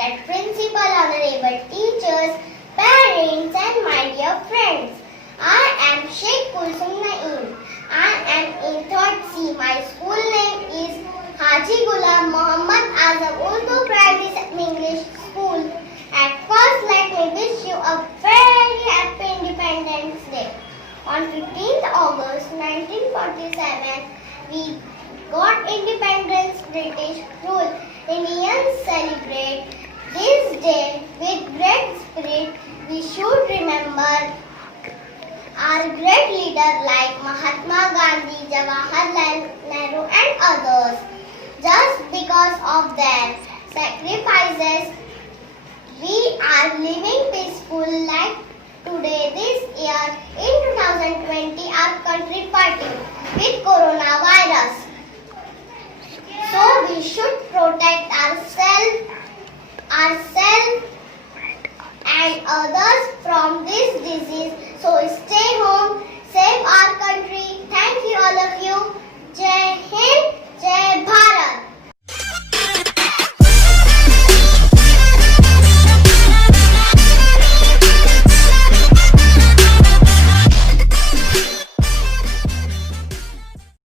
respected principal, honorable teachers, parents and my dear friends. I am Sheikh Kulsum Naeem. I am in 3rd C. My school name is Haji Ghulam Muhammad Azam Urdu Primary English School. At first, let me wish you a very happy Independence Day. On 15th August 1947, we got independence, British rule. Indians celebrate this day with great spirit. We should remember our great leaders like Mahatma Gandhi, Jawaharlal Nehru and others. Just because of their sacrifices, we are living peaceful like today this year. In 2020, our country fighting with coronavirus. So we should protect ourselves and others from this disease. So